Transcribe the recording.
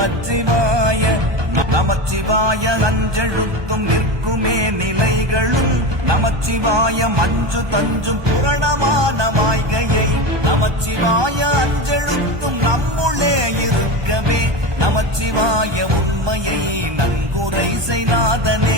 நமச்சிவாய நமச்சிவாய அஞ்செழுத்தும் நிற்குமே நிலைகளும். நமச்சிவாய மஞ்சு தஞ்சும் புரணமான மாய்கையை நமச்சிவாய அஞ்செழுத்தும் நம்முள்ளே இருக்கவே. நமச்சிவாய உண்மையை நன்குரை செய்தாதனே.